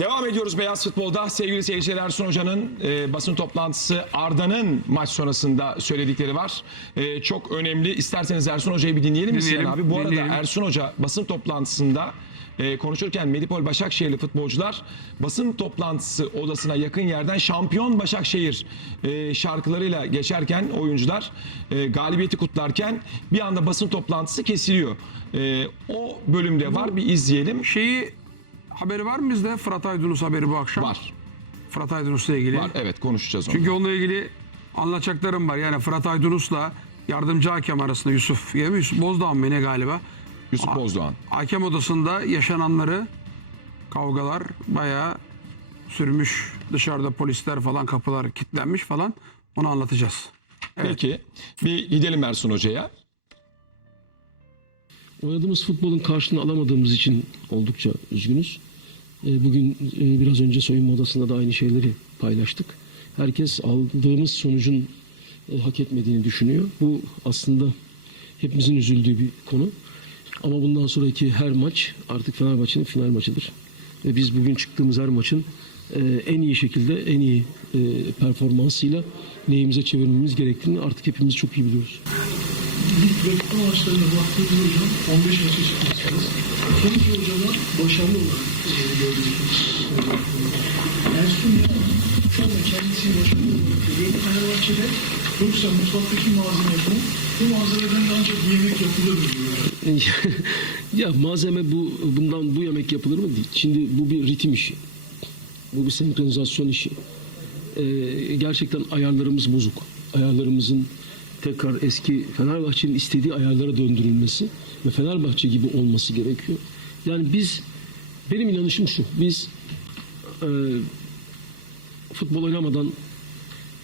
Devam ediyoruz Beyaz Futbol'da. Sevgili seyirciler Ersun Hoca'nın e, basın toplantısı Arda'nın maç sonrasında söyledikleri var. E, çok önemli. İsterseniz Ersun Hoca'yı bir dinleyelim mi Sinan abi? Bu arada dinleyelim. Ersun Hoca basın toplantısında e, konuşurken Medipol Başakşehirli futbolcular basın toplantısı odasına yakın yerden şampiyon Başakşehir e, şarkılarıyla geçerken oyuncular e, galibiyeti kutlarken bir anda basın toplantısı kesiliyor. E, o bölümde var bir izleyelim. Şeyi haberi var mı bizde? Fırat Aydınus haberi bu akşam. Var. Fırat Aydınus'la ilgili. Var evet konuşacağız onu. Çünkü onunla ilgili anlatacaklarım var. Yani Fırat Aydınus'la yardımcı hakem arasında Yusuf, ya Yusuf Bozdağ mı ne galiba? Yusuf Bozdoğan. Hakem odasında yaşananları kavgalar bayağı sürmüş. Dışarıda polisler falan kapılar kilitlenmiş falan. Onu anlatacağız. Peki bir gidelim Ersun Hoca'ya. Oynadığımız futbolun karşılığını alamadığımız için oldukça üzgünüz. E, Bugün e, biraz önce soyunma odasında da aynı şeyleri paylaştık. Herkes aldığımız sonucun e, hak etmediğini düşünüyor. Bu aslında hepimizin üzüldüğü bir konu. Ama bundan sonraki her maç artık Fenerbahçe'nin final maçıdır. Ve biz bugün çıktığımız her maçın en iyi şekilde, en iyi performansıyla lehimize çevirmemiz gerektiğini artık hepimiz çok iyi biliyoruz. Lig ve kupa maçlarına baktığımız hocam 15 maça çıkmışsınız. 12 hocama başarılı olarak e, gördük. Ersun Yanal şu anda kendisini başarılı olarak görüyor. Fenerbahçe'de yoksa mutfaktaki malzeme bu. Bu malzemeden de ancak yemek yapılır ya malzeme bu bundan bu yemek yapılır mı. Şimdi bu bir ritim işi. Bu bir senkronizasyon işi. Ee, gerçekten ayarlarımız bozuk. Ayarlarımızın tekrar eski Fenerbahçe'nin istediği ayarlara döndürülmesi ve Fenerbahçe gibi olması gerekiyor. Yani biz benim inanışım şu. Biz e, futbol oynamadan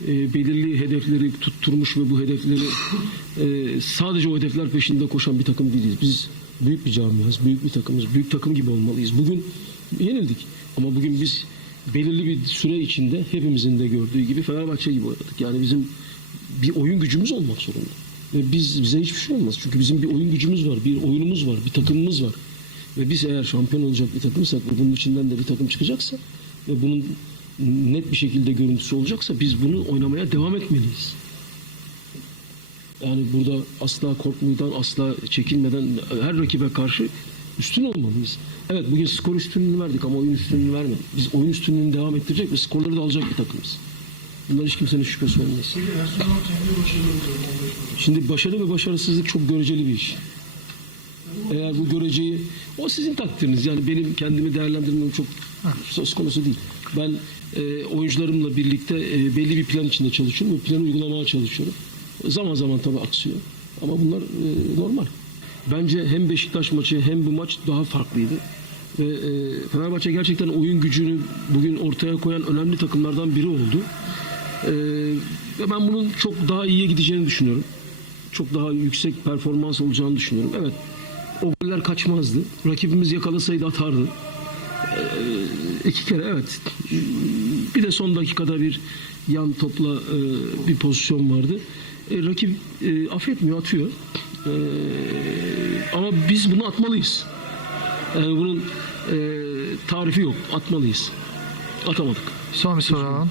e, belirli hedefleri tutturmuş ve bu hedefleri e, sadece o hedefler peşinde koşan bir takım değiliz. Biz büyük bir camiaz, büyük bir takımız, büyük takım gibi olmalıyız. Bugün yenildik ama bugün biz belirli bir süre içinde hepimizin de gördüğü gibi Fenerbahçe gibi oynadık. Yani bizim bir oyun gücümüz olmak zorunda. Ve biz bize hiçbir şey olmaz. Çünkü bizim bir oyun gücümüz var, bir oyunumuz var, bir takımımız var. Ve biz eğer şampiyon olacak bir takımsak ve bunun içinden de bir takım çıkacaksa ve bunun net bir şekilde görüntüsü olacaksa biz bunu oynamaya devam etmeliyiz. Yani burada asla korkmadan, asla çekinmeden her rakibe karşı üstün olmalıyız. Evet bugün skor üstünlüğünü verdik ama oyun üstünlüğünü vermedik. Biz oyun üstünlüğünü devam ettirecek ve skorları da alacak bir takımız. Bundan hiç kimsenin şüphesi olmaz. Peki Ersun Yanal kendi başarılı oluyor 15 maç. Şimdi başarı ve başarısızlık çok göreceli bir iş. Eğer bu göreceği, o sizin takdiriniz. Yani benim kendimi değerlendirmem çok söz konusu değil. Ben e, oyuncularımla birlikte e, belli bir plan içinde çalışıyorum ve planı uygulamaya çalışıyorum. Zaman zaman tabii aksıyor. Ama bunlar e, normal. Bence hem Beşiktaş maçı hem bu maç daha farklıydı. Ve e, Fenerbahçe gerçekten oyun gücünü bugün ortaya koyan önemli takımlardan biri oldu. E, ve ben bunun çok daha iyiye gideceğini düşünüyorum çok daha yüksek performans olacağını düşünüyorum. Evet o goller kaçmazdı. Rakibimiz yakalasaydı atardı. Ee, iki kere evet. Bir de son dakikada bir yan topla e, bir pozisyon vardı. E, rakip e, affetmiyor, atıyor. E, ama biz bunu atmalıyız. Yani bunun e, tarifi yok. Atmalıyız. Atamadık. Son bir soru alalım.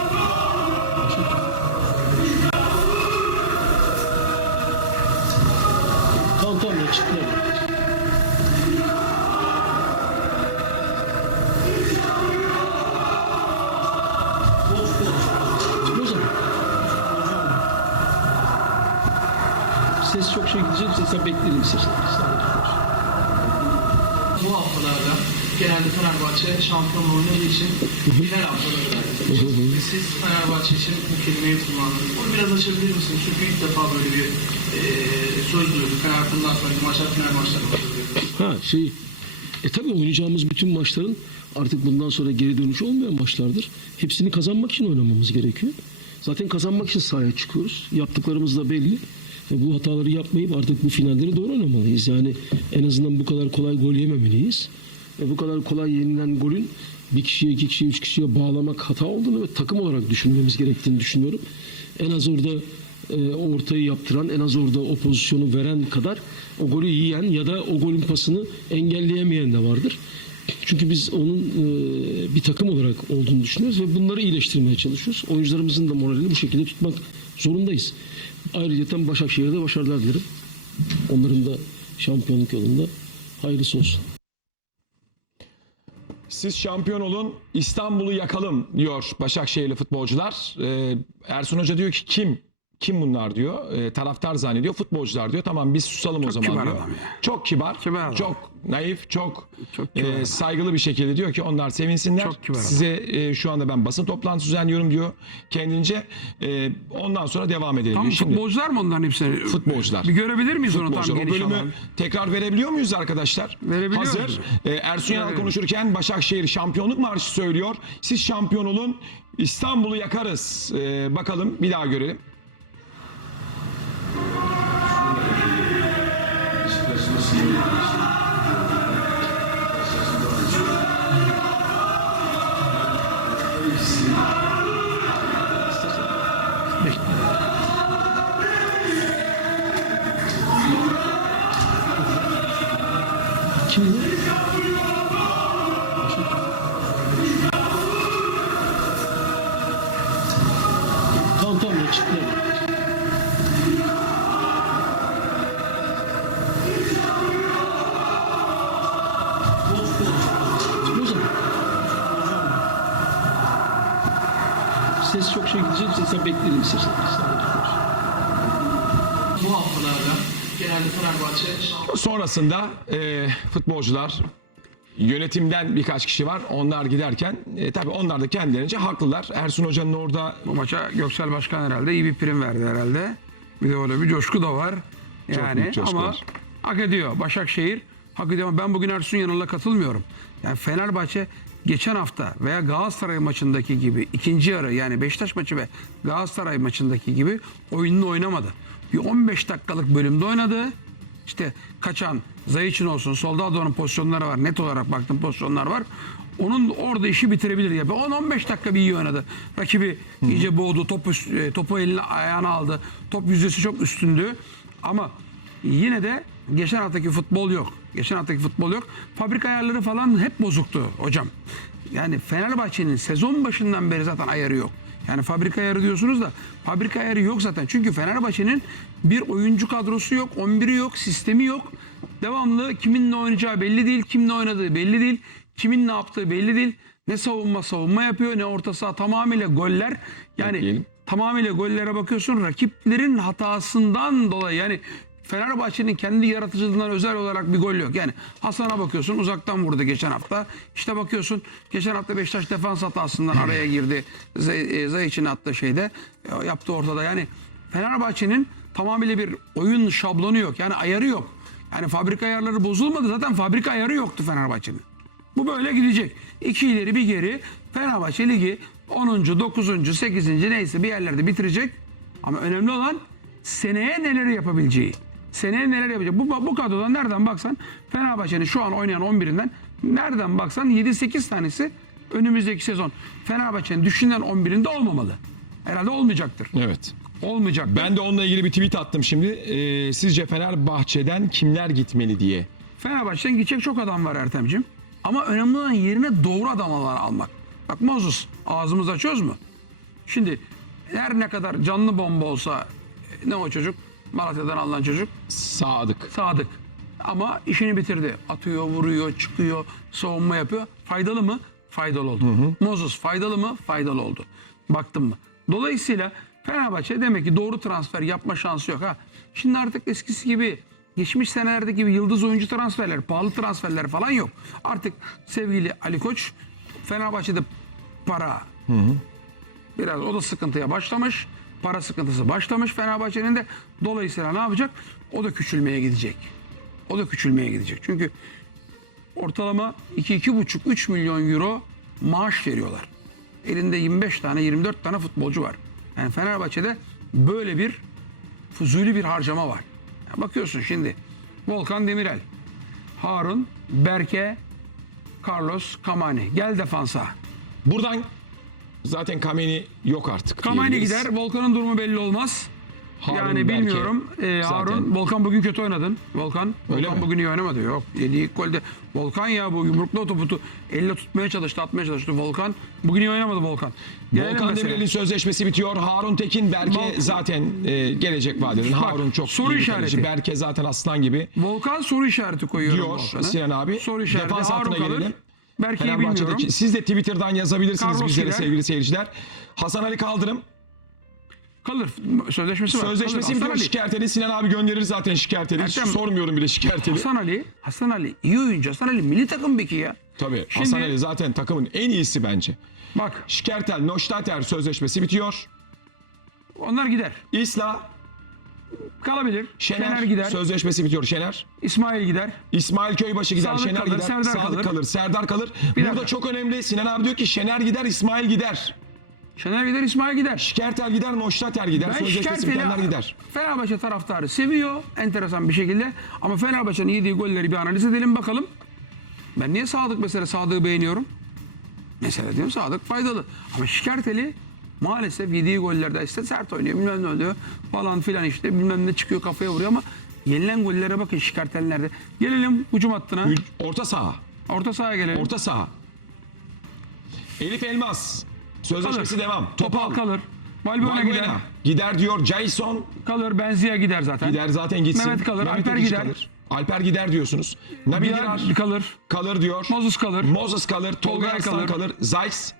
zaman. Ses çok şey gidecek. Sen bekleyelim istersen. Bu haftalarda genelde Fenerbahçe şampiyon oynadığı için final haftaları Siz Fenerbahçe için bu kelimeyi kullandınız. Onu biraz açabilir misiniz? Çünkü ilk defa böyle bir e, duyduk. Fener bundan sonraki maçlar final maçları. Ha şey e tabii oynayacağımız bütün maçların artık bundan sonra geri dönüş olmayan maçlardır. Hepsini kazanmak için oynamamız gerekiyor. Zaten kazanmak için sahaya çıkıyoruz. Yaptıklarımız da belli. Ve bu hataları yapmayıp artık bu finalleri doğru oynamalıyız. Yani en azından bu kadar kolay gol yememeliyiz. Ve bu kadar kolay yenilen golün bir kişiye, iki kişiye, üç kişiye bağlamak hata olduğunu ve takım olarak düşünmemiz gerektiğini düşünüyorum. En az orada e, ortayı yaptıran, en az orada o pozisyonu veren kadar o golü yiyen ya da o golün pasını engelleyemeyen de vardır. Çünkü biz onun e, bir takım olarak olduğunu düşünüyoruz ve bunları iyileştirmeye çalışıyoruz. Oyuncularımızın da moralini bu şekilde tutmak zorundayız. Ayrıca Başakşehir'de başarılar dilerim. Onların da şampiyonluk yolunda hayırlısı olsun. Siz şampiyon olun, İstanbul'u yakalım diyor Başakşehirli futbolcular. Ee, Ersun Hoca diyor ki kim? Kim bunlar diyor. Ee, taraftar zannediyor, futbolcular diyor. Tamam biz susalım o zaman kibar diyor. adam ya. Çok kibar, Kibar adam. çok naif, çok, Çok kibar e, adam. saygılı bir şekilde diyor ki onlar sevinsinler. Çok kibar adam. Size e, şu anda ben basın toplantısı düzenliyorum diyor kendince. E, ondan sonra devam edelim Tam diyor. Şimdi futbolcular mı onların hepsini? Futbolcular. Bir görebilir miyiz onu tam futbolcular. O geniş bölümü alan? tekrar verebiliyor muyuz arkadaşlar? Verebiliyoruz. Hazır. Ee, Ersun Yanal Verelim. konuşurken Başakşehir şampiyonluk marşı söylüyor. Siz şampiyon olun. İstanbul'u yakarız. Ee, bakalım bir daha görelim. Tamam tamam açıklayalım. Ses çok şey gidecek. Sen bekleyelim istersen. Bu haftalarda genelde Fenerbahçe Sonrasında e, futbolcular yönetimden birkaç kişi var. Onlar giderken e, tabii onlar da kendilerince haklılar. Ersun Hoca'nın orada Bu maça Göksel Başkan herhalde iyi bir prim verdi herhalde. Bir de öyle bir coşku da var. Yani büyük coşku ama var. hak ediyor. Başakşehir hak ediyor ama ben bugün Ersun Yanal'a katılmıyorum. Yani Fenerbahçe geçen hafta veya Galatasaray maçındaki gibi ikinci yarı yani Beşiktaş maçı ve Galatasaray maçındaki gibi oyununu oynamadı. Bir 15 dakikalık bölümde oynadı. İşte kaçan Zayiç'in olsun Soldado'nun pozisyonları var. Net olarak baktım pozisyonlar var. Onun orada işi bitirebilir ya. 10-15 dakika bir iyi oynadı. Rakibi iyice boğdu. Topu, e, topu eline ayağına aldı. Top yüzdesi çok üstündü. Ama yine de geçen haftaki futbol yok. Geçen haftaki futbol yok. Fabrika ayarları falan hep bozuktu hocam. Yani Fenerbahçe'nin sezon başından beri zaten ayarı yok. Yani fabrika ayarı diyorsunuz da fabrika ayarı yok zaten. Çünkü Fenerbahçe'nin bir oyuncu kadrosu yok, 11'i yok, sistemi yok. Devamlı kimin ne oynayacağı belli değil, kim ne oynadığı belli değil, kimin ne yaptığı belli değil. Ne savunma savunma yapıyor, ne orta saha tamamıyla goller. Yani Bekleyelim. tamamıyla gollere bakıyorsun rakiplerin hatasından dolayı yani Fenerbahçe'nin kendi yaratıcılığından özel olarak bir gol yok. Yani Hasan'a bakıyorsun uzaktan vurdu geçen hafta. İşte bakıyorsun geçen hafta Beşiktaş defans hatasından araya girdi. Zay- e, Zayic'in attığı şeyde e, yaptı ortada. Yani Fenerbahçe'nin tamamıyla bir oyun şablonu yok. Yani ayarı yok. Yani fabrika ayarları bozulmadı. Zaten fabrika ayarı yoktu Fenerbahçe'nin. Bu böyle gidecek. İki ileri bir geri Fenerbahçe Ligi 10. 9. 8. neyse bir yerlerde bitirecek. Ama önemli olan seneye neler yapabileceği. Seneye neler yapacak. Bu, bu kadrodan nereden baksan Fenerbahçe'nin şu an oynayan 11'inden nereden baksan 7-8 tanesi önümüzdeki sezon Fenerbahçe'nin düşünülen 11'inde olmamalı. Herhalde olmayacaktır. evet. Olmayacaktır. Ben de onunla ilgili bir tweet attım şimdi. Ee, sizce Fenerbahçe'den kimler gitmeli diye. Fenerbahçe'den gidecek çok adam var Ertem'cim. Ama önemli olan yerine doğru adamlar almak. Bak Moses ağzımızı açıyoruz mu? Şimdi her ne kadar canlı bomba olsa e, ne o çocuk? Malatya'dan alınan çocuk. Sadık. Sadık. Ama işini bitirdi. Atıyor, vuruyor, çıkıyor, savunma yapıyor. Faydalı mı? Faydalı oldu. Moses faydalı mı? Faydalı oldu. Baktın mı? Dolayısıyla Fenerbahçe demek ki doğru transfer yapma şansı yok. ha. Şimdi artık eskisi gibi geçmiş senelerdeki gibi yıldız oyuncu transferler, pahalı transferler falan yok. Artık sevgili Ali Koç Fenerbahçe'de para biraz o da sıkıntıya başlamış. Para sıkıntısı başlamış Fenerbahçe'nin de. Dolayısıyla ne yapacak? O da küçülmeye gidecek. O da küçülmeye gidecek. Çünkü ortalama 2-2,5-3 milyon euro maaş veriyorlar. Elinde 25 tane 24 tane futbolcu var. Yani Fenerbahçe'de böyle bir fuzuli bir harcama var. Ya bakıyorsun şimdi Volkan Demirel, Harun, Berke, Carlos, Kamani. Gel defansa. Buradan zaten Kameni yok artık. Kamani diyebiliriz. gider. Volkan'ın durumu belli olmaz. Harun, yani Berke bilmiyorum. Ee, zaten. Harun, Volkan bugün kötü oynadın. Volkan, Öyle Volkan mi? bugün iyi oynamadı. Yok. Yediği ilk golde. Volkan ya bu yumruklu topu elle tutmaya çalıştı, atmaya çalıştı. Volkan bugün iyi oynamadı Volkan. Gelelim Volkan. Demirel'in sözleşmesi bitiyor. Harun Tekin, Berke Volkan- zaten e, gelecek vadeden. Harun çok soru iyi bir işareti. Berke zaten aslan gibi Volkan soru işareti koyuyorum diyor Volkan'a. Sinan abi. Soru işareti. Defans Harun kalır. gelelim. Berke'yi bilmiyorum. Siz de Twitter'dan yazabilirsiniz Carlos bizlere gider. sevgili seyirciler. Hasan Ali Kaldırım Kalır. Sözleşmesi var. sözleşmesi Kalır. Hasan Ali. Şikerteli Sinan abi gönderir zaten şikerteli. Hiç Ertem- sormuyorum bile şikerteli. Hasan Ali, Hasan Ali iyi oyuncu. Hasan Ali milli takım beki ya. Tabii Şimdi- Hasan Ali zaten takımın en iyisi bence. Bak Şikertel, Noştater sözleşmesi bitiyor. onlar gider. İsla, Kalabilir. Şener, Şener, gider. sözleşmesi bitiyor. Şener. İsmail gider. İsmail Köybaşı gider, Sadık Şener kalır, gider, Serdar Sadık kalır. kalır. Serdar kalır. Bir Burada dakika. çok önemli. Sinan abi diyor ki Şener gider, İsmail gider. Şener gider, İsmail gider. Şikertel gider, Noştater gider. Ben Sözleşmesi bitenler gider. Fenerbahçe taraftarı seviyor enteresan bir şekilde. Ama Fenerbahçe'nin yediği golleri bir analiz edelim bakalım. Ben niye Sadık mesela Sadık'ı beğeniyorum? Mesela diyorum Sadık faydalı. Ama Şikerteli maalesef yediği gollerde işte sert oynuyor bilmem ne oluyor falan filan işte bilmem ne çıkıyor kafaya vuruyor ama yenilen gollere bakın Şikertellerde. Gelelim hücum hattına. Orta saha. Orta sahaya gelelim. Orta saha. Elif Elmas. Sözleşmesi Kalır. devam. Topal Topal. kalır. Valbuena gider. Gider diyor. Jason Kalır. Benzia gider zaten. gider zaten gitsin. Mehmet kalır, Alper Ekici gider. Kalır. Alper gider diyorsunuz. Nabil kalır. kalır diyor. Moses kalır. Moses kalır. Tolga Arslan kalır. kalır. Zayt.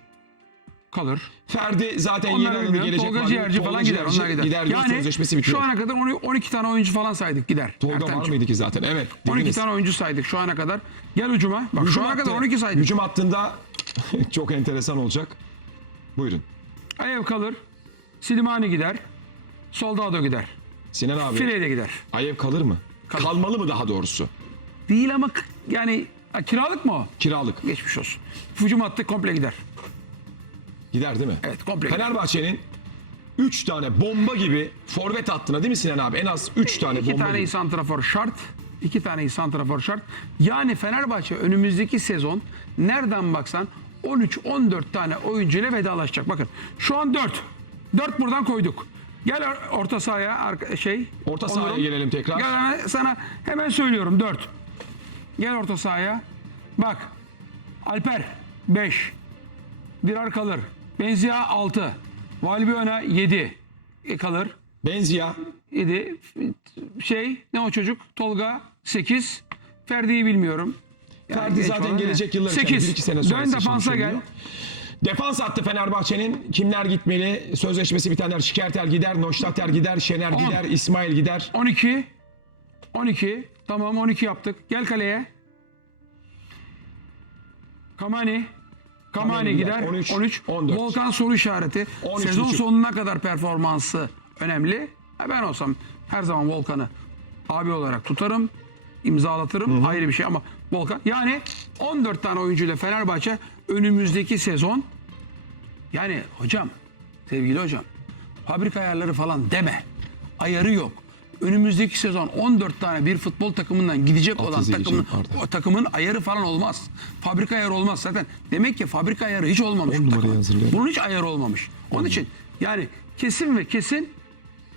Kalır. Ferdi zaten Onlar yeni bilmiyorum. gelecek. Tolga var. Ciğerci Tolga falan gider. Onlar gider. Gider yani sözleşmesi bitiyor. şu ana kadar 12 tane oyuncu falan saydık gider. Tolga var Ertem'ciğim. mıydı ki zaten? Evet. 12 dediniz. tane oyuncu saydık şu ana kadar. Gel hücuma. Bak şu Hücum ana kadar hattı- 12 saydık. Hücum hattında çok enteresan olacak. Buyurun. Ayev kalır. Silimani gider. Soldado gider. Sinan abi. File de gider. Ayev kalır mı? Kalır. Kalmalı mı daha doğrusu? Değil ama yani ha, kiralık mı o? Kiralık. Geçmiş olsun. Hücum hattı komple gider. Gider değil mi? Evet komple. Fenerbahçe'nin 3 tane bomba gibi forvet hattına değil mi Sinan abi? En az 3 tane İki bomba tane gibi. santrafor şart. İki tane santrafor şart. Yani Fenerbahçe önümüzdeki sezon nereden baksan 13-14 tane oyuncuyla vedalaşacak. Bakın şu an 4. 4 buradan koyduk. Gel or- orta sahaya arka- şey. Orta sahaya Onur'um. gelelim tekrar. Gel sana hemen söylüyorum 4. Gel orta sahaya. Bak. Alper 5. Dirar kalır. Benzia 6. Valbuena 7 kalır. Benzia 7 şey ne o çocuk Tolga 8 Ferdi'yi bilmiyorum. Yani Ferdi zaten gelecek yıllar için Sekiz. 1-2 sene Dön sonrası için defansa gel. Defans hattı Fenerbahçe'nin kimler gitmeli? Sözleşmesi bitenler Şikertel gider, Noştater gider, Şener On. gider, İsmail gider. 12 12 tamam 12 yaptık. Gel kaleye. Kamani Kamani Kamani gider. gider. 13, 13. 14. Volkan soru işareti. 13 Sezon buçuk. sonuna kadar performansı önemli. Ha, ben olsam her zaman Volkan'ı abi olarak tutarım. imzalatırım ayrı bir şey ama Volkan yani 14 tane oyuncuyla Fenerbahçe önümüzdeki sezon yani hocam sevgili hocam fabrika ayarları falan deme. Ayarı yok. Önümüzdeki sezon 14 tane bir futbol takımından gidecek olan izleyeceğim, takımın, o takımın ayarı falan olmaz. Fabrika ayarı olmaz zaten. Demek ki fabrika ayarı hiç olmamış. bu takımın. Bunun hiç ayarı olmamış. Onun için yani kesin ve kesin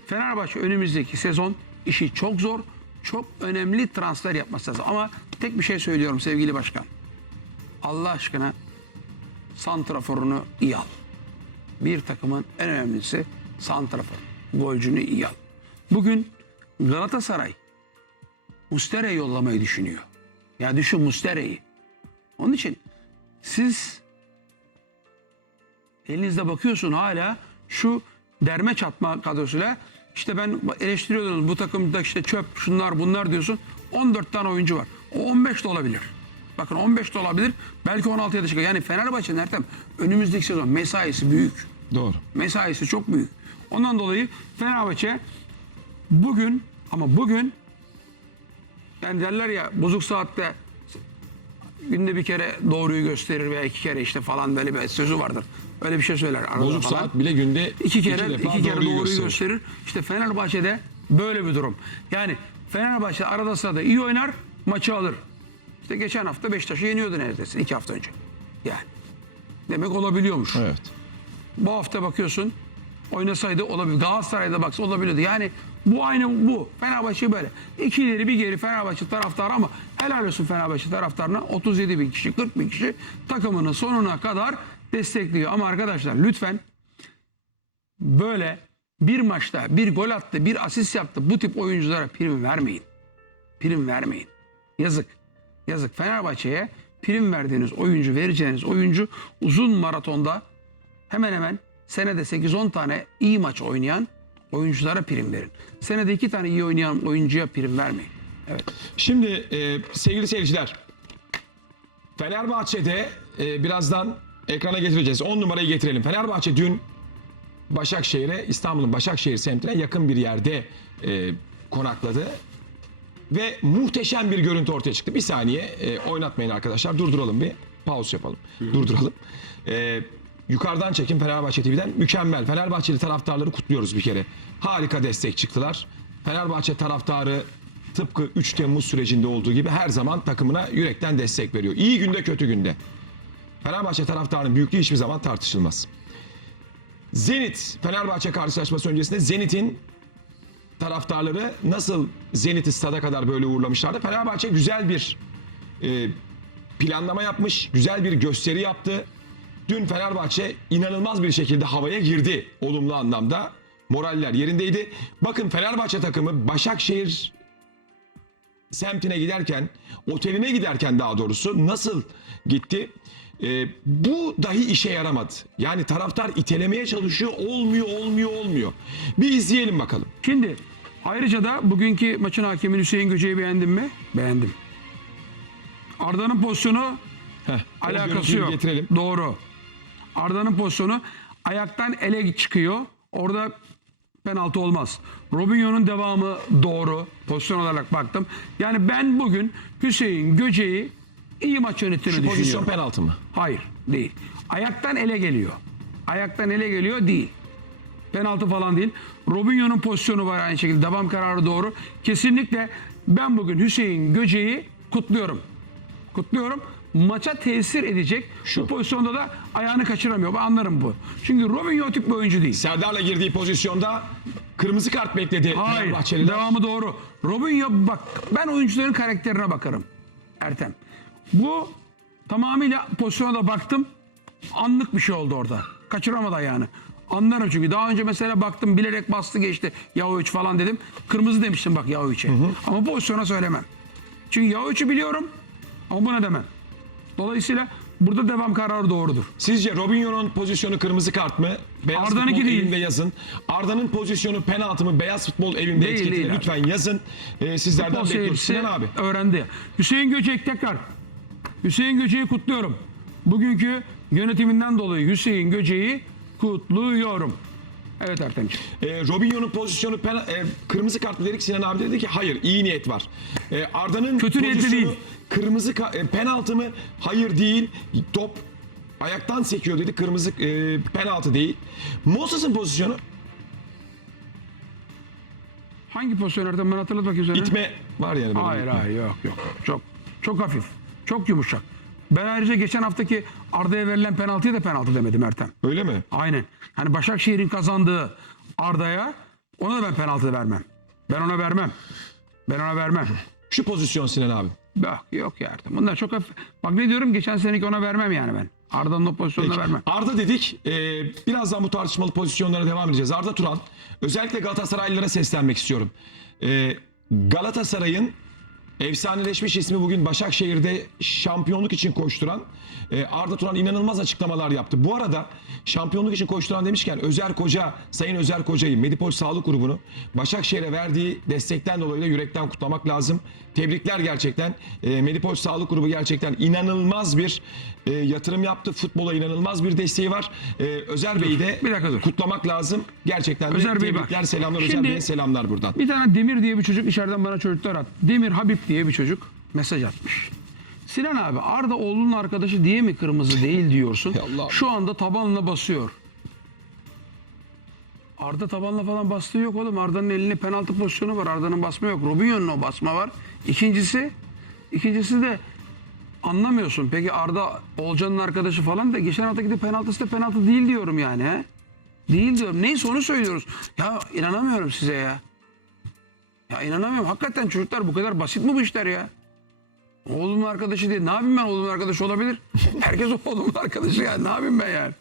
Fenerbahçe önümüzdeki sezon işi çok zor, çok önemli transfer yapması lazım. Ama tek bir şey söylüyorum sevgili başkan. Allah aşkına santraforunu iyi al. Bir takımın en önemlisi santrafor. Golcünü iyi al. Bugün Galatasaray Mustera'yı yollamayı düşünüyor. Ya düşün Mustera'yı. Onun için siz elinizde bakıyorsun hala şu derme çatma kadrosuyla işte ben eleştiriyordunuz bu takımda işte çöp şunlar bunlar diyorsun. 14 tane oyuncu var. O 15 de olabilir. Bakın 15 de olabilir. Belki 16'ya da çıkar. Yani Fenerbahçe'nin Ertem önümüzdeki sezon mesaisi büyük. Doğru. Mesaisi çok büyük. Ondan dolayı Fenerbahçe bugün ama bugün yani derler ya bozuk saatte günde bir kere doğruyu gösterir veya iki kere işte falan böyle bir sözü vardır. Öyle bir şey söyler arada Bozuk falan. saat bile günde iki kere iki, defa kere doğruyu doğruyu gösterir. gösterir. İşte Fenerbahçe'de böyle bir durum. Yani Fenerbahçe arada sırada iyi oynar, maçı alır. İşte geçen hafta Beşiktaş'ı yeniyordu neredeyse iki hafta önce. Yani. Demek olabiliyormuş. Evet. Bu hafta bakıyorsun oynasaydı olabilir. Galatasaray'da baksa olabiliyordu. Yani bu aynı bu. Fenerbahçe böyle. İki ileri bir geri Fenerbahçe taraftarı ama helal olsun Fenerbahçe taraftarına 37 bin kişi 40 bin kişi takımının sonuna kadar destekliyor. Ama arkadaşlar lütfen böyle bir maçta bir gol attı, bir asist yaptı bu tip oyunculara prim vermeyin. Prim vermeyin. Yazık. Yazık. Fenerbahçe'ye prim verdiğiniz oyuncu, vereceğiniz oyuncu uzun maratonda hemen hemen senede 8-10 tane iyi maç oynayan oyunculara prim verin. Senede 2 tane iyi oynayan oyuncuya prim vermeyin. Evet. Şimdi e, sevgili seyirciler, Fenerbahçe'de e, birazdan ekrana getireceğiz. 10 numarayı getirelim. Fenerbahçe dün Başakşehir'e, İstanbul'un Başakşehir semtine yakın bir yerde e, konakladı. Ve muhteşem bir görüntü ortaya çıktı. Bir saniye e, oynatmayın arkadaşlar. Durduralım bir. Pause yapalım. Durduralım. E, yukarıdan çekim Fenerbahçe TV'den. Mükemmel. Fenerbahçeli taraftarları kutluyoruz bir kere. Harika destek çıktılar. Fenerbahçe taraftarı tıpkı 3 Temmuz sürecinde olduğu gibi her zaman takımına yürekten destek veriyor. İyi günde kötü günde. Fenerbahçe taraftarının büyüklüğü hiçbir zaman tartışılmaz. Zenit Fenerbahçe karşılaşması öncesinde Zenit'in taraftarları nasıl Zenit'i stada kadar böyle uğurlamışlardı. Fenerbahçe güzel bir e, planlama yapmış, güzel bir gösteri yaptı. Dün Fenerbahçe inanılmaz bir şekilde havaya girdi olumlu anlamda. Moraller yerindeydi. Bakın Fenerbahçe takımı Başakşehir semtine giderken, oteline giderken daha doğrusu nasıl gitti? Ee, bu dahi işe yaramadı. Yani taraftar itelemeye çalışıyor, olmuyor, olmuyor, olmuyor. Bir izleyelim bakalım. Şimdi ayrıca da bugünkü maçın hakemi Hüseyin Göce'yi beğendin mi? Beğendim. Arda'nın pozisyonu Heh, alakası yok. Getirelim. Doğru. Arda'nın pozisyonu ayaktan ele çıkıyor. Orada penaltı olmaz. Robinho'nun devamı doğru. Pozisyon olarak baktım. Yani ben bugün Hüseyin Göce'yi iyi maç yönettiğini Şu pozisyon düşünüyorum. penaltı mı? Hayır değil. Ayaktan ele geliyor. Ayaktan ele geliyor değil. Penaltı falan değil. Robinho'nun pozisyonu var aynı şekilde. Devam kararı doğru. Kesinlikle ben bugün Hüseyin Göce'yi kutluyorum. Kutluyorum. Maça tesir edecek. Şu. Bu pozisyonda da ayağını kaçıramıyor. Ben anlarım bu. Çünkü Robinho tip bir oyuncu değil. Serdar'la girdiği pozisyonda kırmızı kart bekledi Hayır. Fenerbahçeliler. Devamı doğru. Robinho bak ben oyuncuların karakterine bakarım. Ertem. Bu tamamıyla pozisyona da baktım. Anlık bir şey oldu orada. Kaçıramadı ayağını. Anlarım çünkü daha önce mesela baktım bilerek bastı geçti Yahoviç falan dedim. Kırmızı demiştim bak Yahoviç'e. Ama pozisyona söylemem. Çünkü Yahoviç'i biliyorum ama buna demem. Dolayısıyla burada devam kararı doğrudur. Sizce Robinho'nun pozisyonu kırmızı kart mı? Beyaz Arda'nınki futbol değil. evinde yazın. Arda'nın pozisyonu penaltı mı? Beyaz futbol evinde Değil, etiketini değil abi. lütfen yazın. Ee, sizlerden Futbol bekliyoruz. seyircisi Sinan abi. öğrendi. Hüseyin Göcek tekrar. Hüseyin Göcek'i kutluyorum. Bugünkü yönetiminden dolayı Hüseyin Göcek'i kutluyorum. Evet Ertemciğim. E, Robinho'nun pozisyonu pena- e, kırmızı kart dedik Sinan abi dedi ki hayır iyi niyet var. E, Arda'nın Kötü pozisyonu değil. kırmızı e, penaltı mı? Hayır değil. Top ayaktan sekiyor dedi. Kırmızı e, penaltı değil. Moses'ın pozisyonu Hangi pozisyon Ertem bana hatırlat bakayım sana. itme var yani. Hayır hayır yok yok. Çok çok hafif. Çok yumuşak. Ben ayrıca geçen haftaki Arda'ya verilen penaltıya da penaltı demedim Ertem. Öyle mi? Aynen. Hani Başakşehir'in kazandığı Arda'ya ona da ben penaltı vermem. Ben ona vermem. Ben ona vermem. Şu pozisyon Sinan abi. Yok yok ya Ertem. Bunlar çok hafif. Bak ne diyorum geçen seneki ona vermem yani ben. Arda'nın o pozisyonuna vermem. Arda dedik. E, birazdan bu tartışmalı pozisyonlara devam edeceğiz. Arda Turan. Özellikle Galatasaraylılara seslenmek istiyorum. E, Galatasaray'ın efsaneleşmiş ismi bugün Başakşehir'de şampiyonluk için koşturan e, Arda Turan inanılmaz açıklamalar yaptı. Bu arada şampiyonluk için koşturan demişken Özer Koca, Sayın Özer Koca'yı Medipol Sağlık Grubu'nu Başakşehir'e verdiği destekten dolayı da yürekten kutlamak lazım. Tebrikler gerçekten. E, Medipol Sağlık Grubu gerçekten inanılmaz bir e, yatırım yaptı. Futbola inanılmaz bir desteği var. E, Özer Bey'i de bir dakika dur. kutlamak lazım. Gerçekten de Özer Bey bak. tebrikler, selamlar Özer Şimdi- Bey'e selamlar buradan. Bir tane Demir diye bir çocuk içeriden bana çocuklar at. Demir Habib diye bir çocuk mesaj atmış. Sinan abi Arda oğlunun arkadaşı diye mi kırmızı değil diyorsun? Şu anda tabanla basıyor. Arda tabanla falan bastığı yok oğlum. Arda'nın elinde penaltı pozisyonu var. Arda'nın basma yok. Robinho'nun o basma var. İkincisi, ikincisi de anlamıyorsun. Peki Arda Olcan'ın arkadaşı falan da geçen haftaki de penaltısı da penaltı değil diyorum yani. He? Değil diyorum. Neyse onu söylüyoruz. Ya inanamıyorum size ya. Ya inanamıyorum. Hakikaten çocuklar bu kadar basit mi bu işler ya? Oğlumun arkadaşı değil. Ne yapayım ben oğlumun arkadaşı olabilir? Herkes oğlumun arkadaşı yani. Ne yapayım ben yani?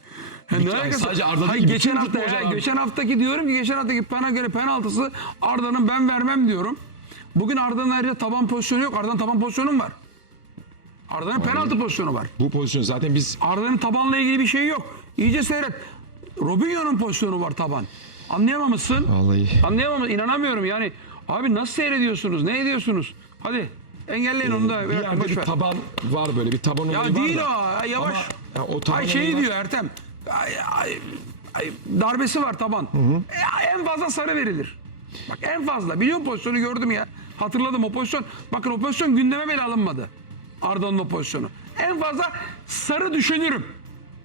Ya ne alakası? sadece Arda değil Hayır, geçen hafta ya, geçen haftaki diyorum ki geçen haftaki bana göre penaltısı Arda'nın ben vermem diyorum. Bugün Arda'nın ayrıca taban pozisyonu yok. Arda'nın taban pozisyonu var? Arda'nın penaltı pozisyonu var. Bu pozisyon zaten biz Arda'nın tabanla ilgili bir şey yok. İyice seyret. Robinho'nun pozisyonu var taban. Anlayamamışsın. Vallahi. Anlayamamışsın. İnanamıyorum yani. Abi nasıl seyrediyorsunuz? Ne ediyorsunuz? Hadi engelleyin onu da. bir Bir yerde bir taban var böyle bir taban olayı Ya var değil da. o. Yavaş. Ama, ya o taban ay şey olayı var. diyor Ertem. Ay, ay, ay, darbesi var taban. E, en fazla sarı verilir. Bak en fazla. Biliyorum pozisyonu gördüm ya. Hatırladım o pozisyon. Bakın o pozisyon gündeme bile alınmadı. Arda'nın o pozisyonu. En fazla sarı düşünürüm.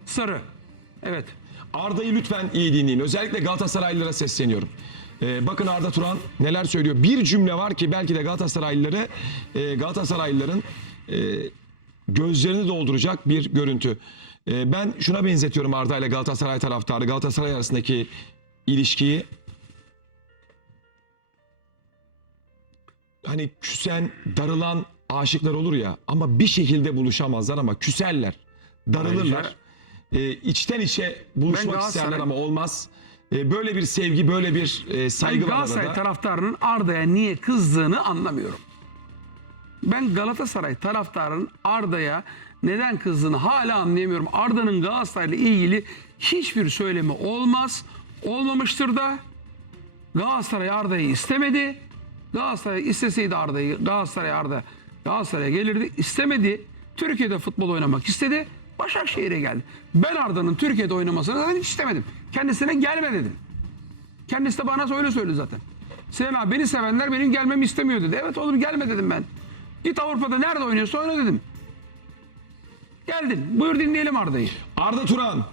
Sarı. Evet. Arda'yı lütfen iyi dinleyin. Özellikle Galatasaraylılara sesleniyorum. Ee, bakın Arda Turan neler söylüyor. Bir cümle var ki belki de Galatasaraylıları e, Galatasaraylıların e, gözlerini dolduracak bir görüntü. E, ben şuna benzetiyorum Arda ile Galatasaray taraftarı Galatasaray arasındaki ilişkiyi. Hani küsen, darılan aşıklar olur ya ama bir şekilde buluşamazlar ama küserler, darılırlar. Ayrıca- E, içten içe buluşmak isterler ama olmaz. E, böyle bir sevgi, böyle bir e, Ben saygı var Galatasaray arada. taraftarının Arda'ya niye kızdığını anlamıyorum. Ben Galatasaray taraftarının Arda'ya neden kızdığını hala anlayamıyorum. Arda'nın Galatasaray'la ilgili hiçbir söylemi olmaz. Olmamıştır da. Galatasaray Arda'yı istemedi. Galatasaray isteseydi Arda'yı Galatasaray Arda Galatasaray'a gelirdi. İstemedi. Türkiye'de futbol oynamak istedi. Başakşehir'e geldi. Ben Arda'nın Türkiye'de oynamasını zaten hiç istemedim. Kendisine gelme dedim. Kendisi de bana öyle söyledi zaten. Sinan abi beni sevenler benim gelmemi istemiyor dedi. Evet oğlum gelme dedim ben. Git Avrupa'da nerede oynuyorsa oyna dedim. Geldin. Buyur dinleyelim Arda'yı. Arda Turan.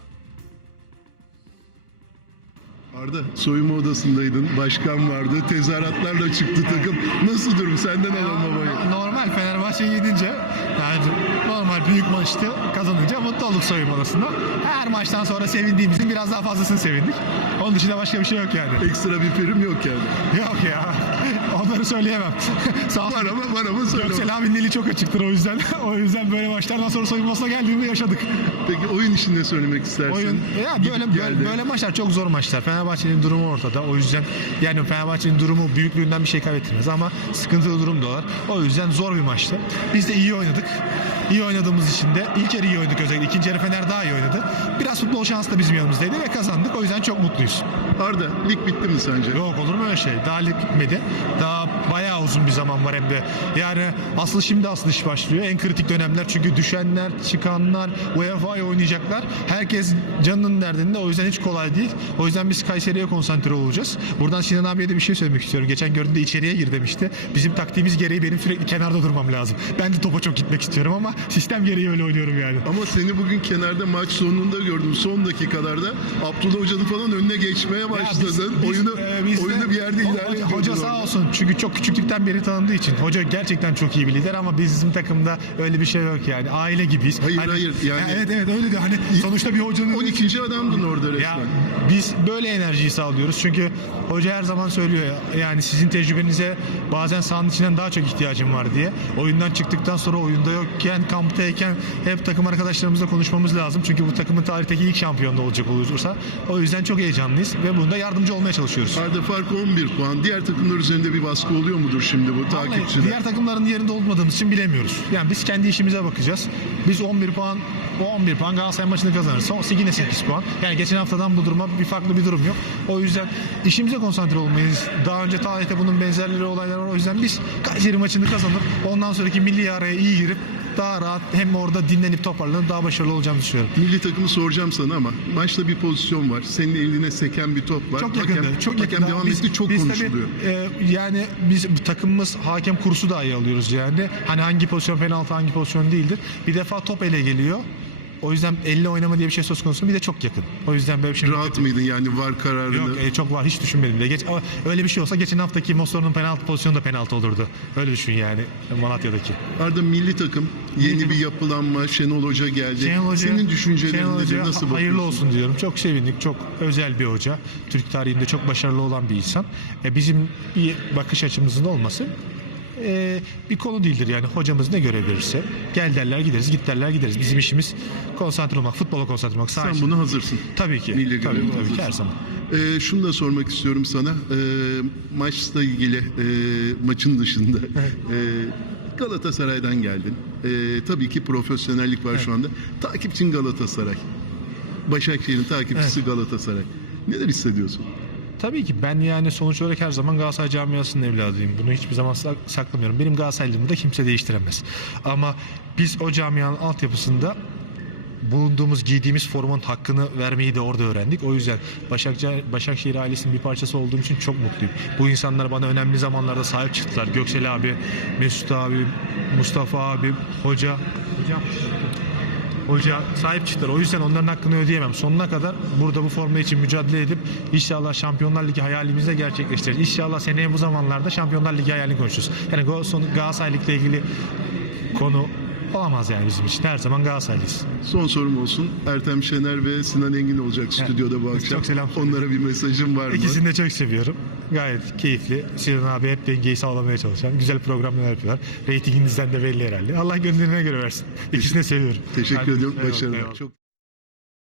Arda soyunma odasındaydın. Başkan vardı. Tezahüratlarla çıktı takım. Nasıl durum? Senden alalım babayı. No- Normal Fenerbahçe yedince yani normal büyük maçtı kazanınca mutlu olduk soyunma odasında. Her maçtan sonra sevindiğimizin biraz daha fazlasını sevindik. Onun dışında başka bir şey yok yani. Ekstra bir prim yok yani. Yok ya. Onları söyleyemem. Sağ. Var ama var ama söyle. Göksel abinin eli çok açıktır o yüzden. o yüzden böyle maçlardan sonra soyunma odasına geldiğimde yaşadık. Peki oyun için ne söylemek istersin? Oyun ya böyle, böyle böyle maçlar çok zor maçlar. Fenerbahçe'nin durumu ortada. O yüzden yani Fenerbahçe'nin durumu büyüklüğünden bir şey kaybettirmez ama sıkıntılı durum da var. O yüzden zor bir maçtı. Biz de iyi oynadık. İyi oynadığımız için de ilk yarı iyi oynadık özellikle. İkinci yarı Fener daha iyi oynadı. Biraz futbol şansı da bizim yanımızdaydı ve kazandık. O yüzden çok mutluyuz. Arda lig bitti mi sence? Yok olur mu öyle şey? Daha lig bitmedi. Daha bayağı uzun bir zaman var hem de. Yani asıl şimdi asıl iş başlıyor. En kritik dönemler çünkü düşenler, çıkanlar, UEFA'ya oynayacaklar. Herkes canının derdinde. O yüzden hiç kolay değil. O yüzden biz Kayseri'ye konsantre olacağız. Buradan Sinan abiye de bir şey söylemek istiyorum. Geçen gördüğümde içeriye gir demişti. Bizim taktiğimiz gereği benim sürekli kenarda durmam lazım. Ben de topa çok gitmek istiyorum ama sistem gereği öyle oynuyorum yani. Ama seni bugün kenarda maç sonunda gördüm. Son dakikalarda Abdullah Hoca'nın falan önüne geçmeye başladın. biz- oyunu e, biz de- oyunu bir yerde ilerle hoca, hoca sağ olsun çünkü çok küçüklükten beri tanıdığı için. Hoca gerçekten çok iyi bir lider ama bizim takımda öyle bir şey yok yani. Aile gibiyiz. Hayır, Hani- hayır, yani- Ya evet evet öyle diyor. Hani sonuçta bir hocanın 12. adamdın orada resmen. ya biz böyle enerjiyi sağlıyoruz. Çünkü hoca her zaman söylüyor ya, yani sizin tecrübenize bazen sahanın içinden daha çok ihtiyacım var diye. Oyundan çıktıktan sonra oyunda yokken, kamptayken hep takım arkadaşlarımızla konuşmamız lazım. Çünkü bu takımın tarihteki ilk şampiyonda olacak olursa. O yüzden çok heyecanlıyız ve bunda yardımcı olmaya çalışıyoruz. Arda fark 11 puan. Diğer takımlar üzerinde bir baskı oluyor mudur şimdi bu takipçide? diğer takımların yerinde olmadığımız için bilemiyoruz. Yani biz kendi işimize bakacağız. Biz 11 puan o 11 puan Galatasaray maçını kazanırsa o yine 8 puan. Yani geçen haftadan bu duruma bir farklı bir durum yok. O yüzden işimize konsantre olmalıyız. Daha önce tarihte bunun benzerleri olaylar var. O yüzden biz Kayseri maçını kazanıp ondan sonraki milli araya iyi girip daha rahat hem orada dinlenip toparlanıp daha başarılı olacağımı düşünüyorum. Milli takımı soracağım sana ama maçta bir pozisyon var. Senin eline seken bir top var. Çok yakındı. Hakem, çok hakem yakındı. devam Biz- etti. Çok biz konuşuluyor. Tabii, e, yani biz takımımız hakem kursu dahi alıyoruz yani. Hani hangi pozisyon penaltı hangi pozisyon değildir. Bir defa top ele geliyor. O yüzden elle oynama diye bir şey söz konusu. Bir de çok yakın. O yüzden böyle bir şey Rahat mıydın yani var kararını? Yok e, çok var hiç düşünmedim bile. Geç, ama öyle bir şey olsa geçen haftaki Mossor'un penaltı pozisyonu da penaltı olurdu. Öyle düşün yani Malatya'daki. Arda milli takım yeni bir yapılanma. Şenol Hoca geldi. Şenol Hoca, Senin düşüncelerin Şenol nedir? Nasıl hayırlı olsun diyorum. Çok sevindik. Çok özel bir hoca. Türk tarihinde çok başarılı olan bir insan. E, bizim bir bakış açımızın olması e, bir konu değildir yani hocamız ne görev verirse gel derler gideriz git derler gideriz bizim işimiz konsantre olmak futbola konsantre olmak Sen bunu hazırsın. tabii ki Milli tabii, tabii ki hazırsın. her zaman Ee, şunu da sormak istiyorum sana. Ee, maçla ilgili e, maçın dışında e, Galatasaray'dan geldin. E, tabii ki profesyonellik var şu anda. Takipçin Galatasaray. Başakşehir'in takipçisi Galatasaray. Neler hissediyorsun? Tabii ki ben yani sonuç olarak her zaman Galatasaray camiasının evladıyım. Bunu hiçbir zaman sak- saklamıyorum. Benim Galatasaraylığımı da kimse değiştiremez. Ama biz o camianın altyapısında bulunduğumuz, giydiğimiz formanın hakkını vermeyi de orada öğrendik. O yüzden Başakşehir, Başakşehir ailesinin bir parçası olduğum için çok mutluyum. Bu insanlar bana önemli zamanlarda sahip çıktılar. Göksel abi, Mesut abi, Mustafa abi, hoca. Hocam. Hoca sahip çıktılar. O yüzden onların hakkını ödeyemem. Sonuna kadar burada bu forma için mücadele edip inşallah Şampiyonlar Ligi hayalimizi de gerçekleştiririz. İnşallah seneye bu zamanlarda Şampiyonlar Ligi hayalini konuşuruz. Yani son- Galatasaray'lıkla ilgili konu olamaz yani bizim için. Her zaman Galatasaraylıyız. Son sorum olsun. Ertem Şener ve Sinan Engin olacak stüdyoda bu akşam. Çok selam. Onlara bir mesajım var mı? İkisini de çok seviyorum. Gayet keyifli. Sinan abi hep dengeyi sağlamaya çalışan. Güzel programlar yapıyorlar. Reytinginizden de belli herhalde. Allah gönlüne göre versin. İkisini de seviyorum. Teşekkür ediyorum. Başarılar. Çok